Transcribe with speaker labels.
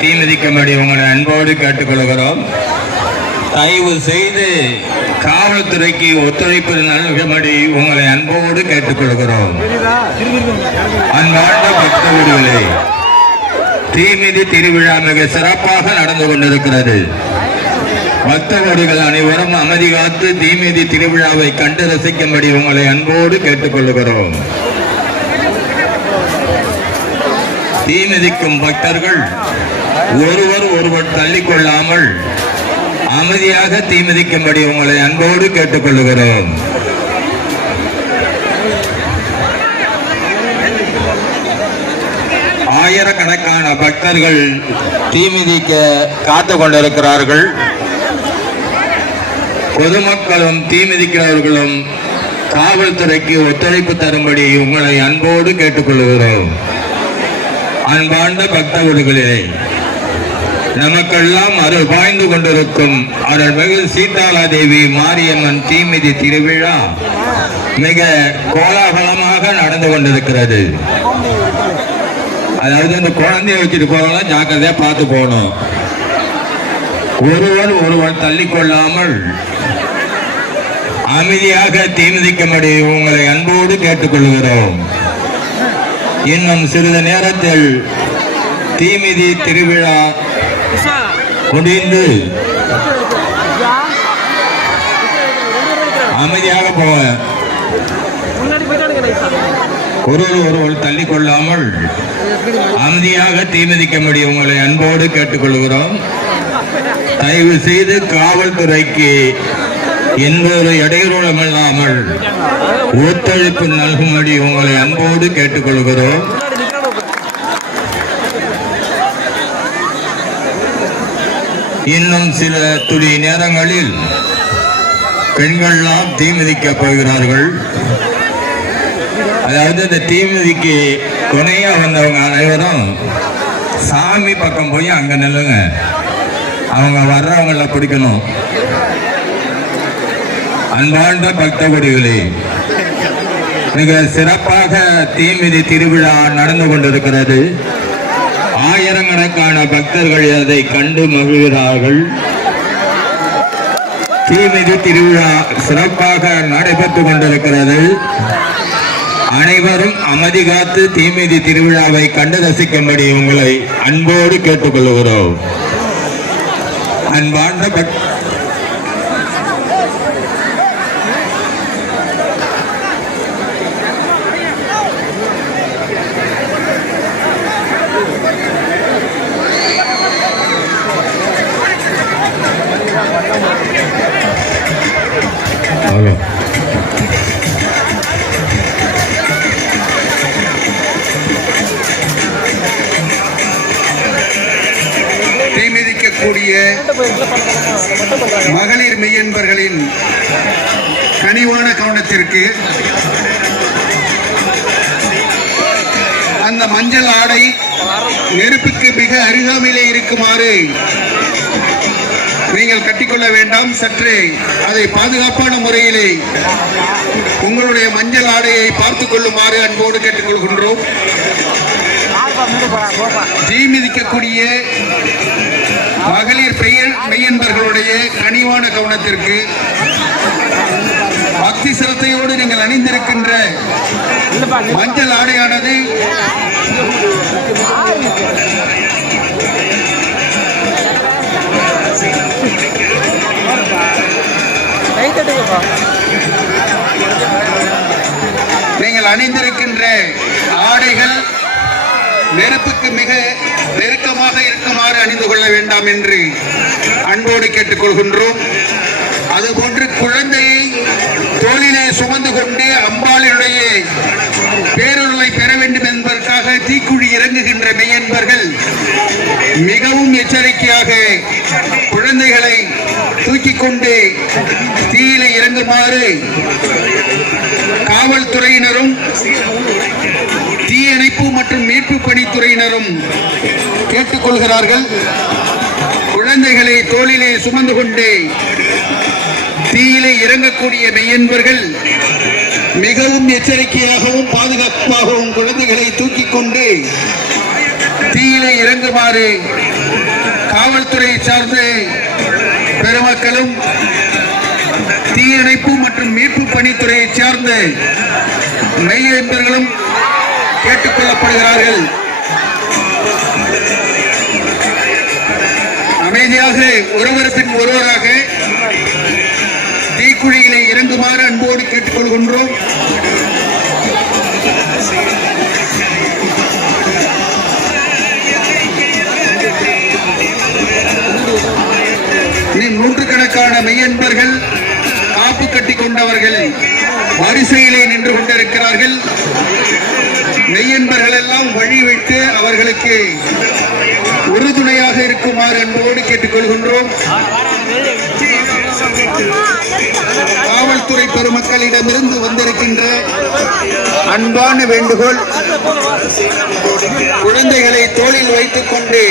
Speaker 1: தீமதிக்கும்படி உங்களை அன்போடு கேட்டுக்கொள்கிறோம். தயவு செய்து காவல்துறைக்கு ஒத்துழைப்பு நல்கும்படி உங்களை அன்போடு கேட்டுக்கொள்கிறோம். அன்பார்ந்த பக்தர்களே தீமிதி திருவிழா மிக சிறப்பாக நடந்து கொண்டிருக்கிறது. பக்தவர்கள் அனைவரும் அமைதி காத்து தீமிதி திருவிழாவை கண்டு ரசிக்கும்படி உங்களை அன்போடு கேட்டுக்கொள்கிறோம். தீமிதிக்கும் பக்தர்கள் ஒருவர் ஒருவர் தள்ளிக்கொள்ளாமல் அமைதியாக தீமிதிக்கும்படி உங்களை அன்போடு கேட்டுக்கொள்கிறோம் ஆயிரக்கணக்கான பக்தர்கள் தீமிதிக்க காத்து கொண்டிருக்கிறார்கள். பொதுமக்களும் தீமிதிக்கிறவர்களும் காவல்துறைக்கு ஒத்துழைப்பு தரும்படி உங்களை அன்போடு கேட்டுக்கொள்கிறோம் அன்பார்ந்த பக்தவர்களே நமக்கெல்லாம் அருள் பாய்ந்து கொண்டிருக்கும் அருள்மிகு சீதாலா தேவி மாரியம்மன் தீமிதி திருவிழா மிக கோலாகலமாக நடந்து கொண்டிருக்கிறது. அதாவது இந்த குழந்தைய வச்சுட்டு போறவங்க ஜாக்கிரதையா பார்த்து போகணும். ஒருவர் ஒருவர் தள்ளிக்கொள்ளாமல் அமைதியாக தீமிதிக்கும்படி உங்களை அன்போடு கேட்டுக்கொள்கிறோம். இன்னும் சிறிது நேரத்தில் தீமிதி திருவிழா முடிந்து அமைதியாக போக ஒருவர் ஒருவர் தள்ளிக்கொள்ளாமல் அமைதியாக தீமிதிக்கும்படி உங்களை அன்போடு கேட்டுக்கொள்கிறோம். தயவு செய்து காவல்துறைக்கு எந்த ஒரு இடையூறும் இல்லாமல் ஒத்துழைப்பு நல்கும்படி உங்களை அன்போடு கேட்டுக்கொள்கிறோம். இன்னும் சில துளி நேரங்களில் பெண்கள்லாம் தீமிதிக்கப் போகிறார்கள். அதாவது இந்த தீமிதிக்கு துணையா வந்தவங்க அனைவரும் சாமி பக்கம் போய் அங்க நில்லுங்க. அவங்க வர்றவங்கள பிடிக்கணும். அன்பார்ந்த பக்தகுடிகளே மிக சிறப்பாக தீமிதி திருவிழா நடந்து கொண்டிருக்கிறது. ஆயிரக்கணக்கான பக்தர்கள் அதை கண்டு மகிழ்கிறார்கள். தீமிதி திருவிழா சிறப்பாக நடைபெற்றுக் கொண்டிருக்கிறது. அனைவரும் அமைதி காத்து தீமிதி திருவிழாவை கண்டு ரசிக்கும்படி உங்களை அன்போடு கேட்டுக்கொள்கிறோம். அன்பார்ந்த
Speaker 2: தீமிதிக்கக்கூடிய மகளிர் மெய்யன்பர்களின் கனிவான கவனத்திற்கு அந்த மஞ்சள் ஆடை நெருப்புக்கு மிக அருகாமையிலே இருக்குமாறு நீங்கள் கட்டிக்கொள்ள வேண்டாம். சற்றே அதை பாதுகாப்பான முறையிலே உங்களுடைய மஞ்சள் ஆடையை பார்த்துக் கொள்ளுமாறு அன்போடு கேட்டுக்கொள்கின்றோம் தீ மிதிக்கக்கூடிய மகளிர் மெய்யன்பர்களுடைய கனிவான கவனத்திற்கு பக்தி சிரத்தையோடு நீங்கள் அணிந்திருக்கின்ற மஞ்சள் ஆடையானது நீங்கள் அணிந்திருக்கின்ற ஆடைகள் நெருப்புக்கு மிக நெருக்கமாக இருக்குமாறு அணிந்து கொள்ள வேண்டாம் என்று அன்போடு கேட்டுக்கொள்கின்றோம். அதுபோன்று குழந்தையை தோளிலே சுமந்து கொண்டு அம்பாளினுடைய பேரொருளை பெற வேண்டும் என்பதற்காக தீக்குழி இறங்குகின்ற மெய்யன்பர்கள் மிகவும் எச்சரிக்கையாக குழந்தைகளை தூக்கிக் கொண்டு தீயிலே இறங்குமாறு காவல்துறையினரும் தீயணை மற்றும் மீட்பு பணித்துறையினரும் கேட்டுக்கொள்கிறார்கள். குழந்தைகளை தோளிலே சுமந்து கொண்டு தீயிலே இறங்கக்கூடிய மெய்யன்பர்கள் மிகவும் எச்சரிக்கையாகவும் பாதுகாப்பாகவும் குழந்தைகளை தூக்கிக் கொண்டு தீயிலே இறங்குமாறு காவல்துறையை சார்ந்த பெருமக்களும் தீயணைப்பு மற்றும் மீட்பு பணித்துறையை சார்ந்த மெய்யன்பர்களும் கேட்டுக்கொள்ளப்படுகிறார்கள். அமைதியாக ஒருவர் பின் ஒருவராக தீக்குழியிலே இறங்குமாறு அன்போடு கேட்டுக்கொள்கின்றோம். நூற்றுக்கணக்கான மெய்யன்பர்கள் காப்பு கட்டி கொண்டவர்கள் வரிசையிலே நின்று கொண்டிருக்கிறார்கள். மெய்யன்பர்கள் எல்லாம் வழி வைத்து அவர்களுக்கு உறுதுணையாக இருக்குமாறு அன்போடு கேட்டுக்கொள்கின்றோம். காவல்துறை பெருமக்களிடமிருந்து வந்திருக்கின்ற அன்பான வேண்டுகோள் குழந்தைகளை தோளில் வைத்துக் கொண்டு